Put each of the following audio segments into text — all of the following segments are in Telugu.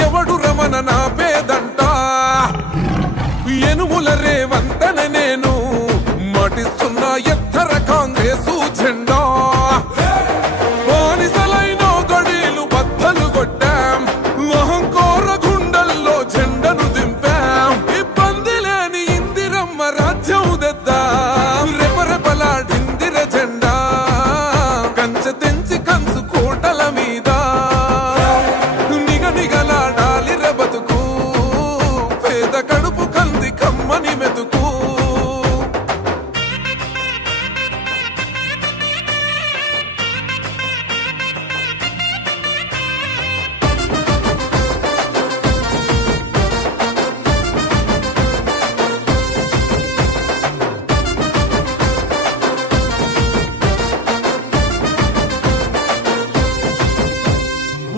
ఎవడు రమణ నా పేదంట ఎనుముల రేవంతన నేను మాటిస్తున్నా ఎత్తర కాంగ్రెసు జెండా బానిసలైన గడీలు బద్దలు కొట్టాం అహంకార గుండెల్లో జెండను దింపాం ఇబ్బంది లేని ఇందిరమ్మ రాజ్యం తెద్దాం రెపరెపలాడిందిర జెండా కంచె తెంచి కంచు కోటల మీద నిగనిగలాడాలి బతుకు పేద కడుపు కంది కమ్మని మెతుకు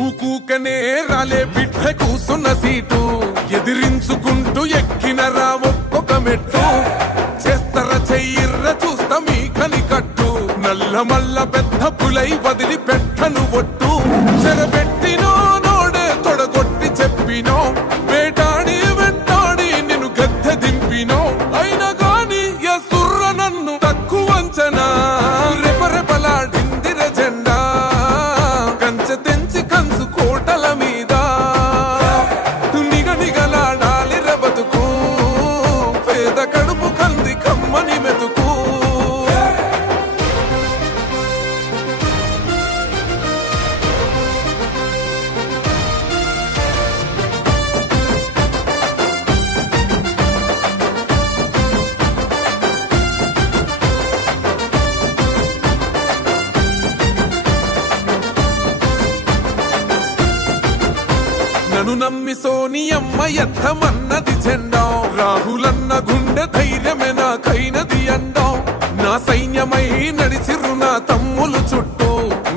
ఊకూకనే రాలే బిడ్డ కూసున్న సీటు ఎదిరించుకుంటూ ఎక్కినరా ఒక్కొక్క మెట్టు చేస్తర చెయ్యిర్ర చూస్తా మీ కని కట్టు నల్ల మల్ల పెద్ద పులై వదిలి పెట్టను ఒట్టు చెరబెట్టినో నోడే తొడగొట్టి చెప్పినో వేటాడి వెంటాడి నిన్ను గద్దె దింపినో అయినా గాని ఎసుర్ర నన్ను తక్కువ అంచనా రెపరెపలాడిందిర జెండా కంచె తెంచి కంచు కోటల మీద నిగనిగలాడాలి బతుకు పేద కడుపు కంది కమ్మని మెతుకు నన్ను నమ్మి సోనియమ్మ ఎత్తమన్నది జెండా రాహులన్న గుండె ధైర్యమే నాకైనది అండా నా సైన్యమై నడిచిర్రు నా తమ్ములు చుట్టూ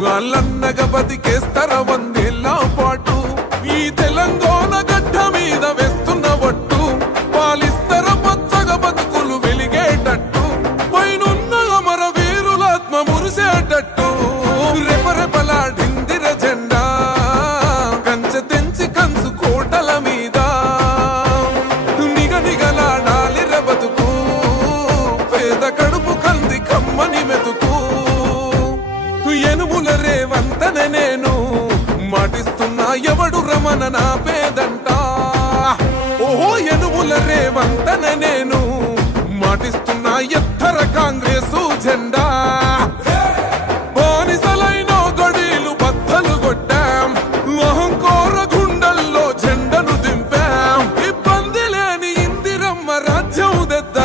వాళ్ళన్నగా బతికేస్తర వందేళ్ళ పాటు ఈ తెలంగాణ గడ్డ మీద వేస్తున్న ఒట్టు పాలిస్తర పచ్చగా బతుకులు వెలిగేటట్టు పైనున్న అమర వీరులాత్మ మురిసేటట్టు రెపరెపలాడిందిర జెండా కంచె తెంచి కంచు కోటల మీద నిగనిగలాడాలి బతుకు పేద కడుపు కంది కమ్మని మెతుకు ఎనుముల రేవంతన నేను మాటిస్తున్నా ఎవడు రమణ నా పేదంట ఓహో ఎనుముల రేవంతన నేను మాటిస్తున్నా ఎత్తర కాంగ్రెసు జెండా బానిసలైన గడీలు బద్దలు కొట్టాం అహంకార గుండెల్లో జెండను దింపాం ఇబ్బంది లేని ఇందిరమ్మ రాజ్యం తెద్దాం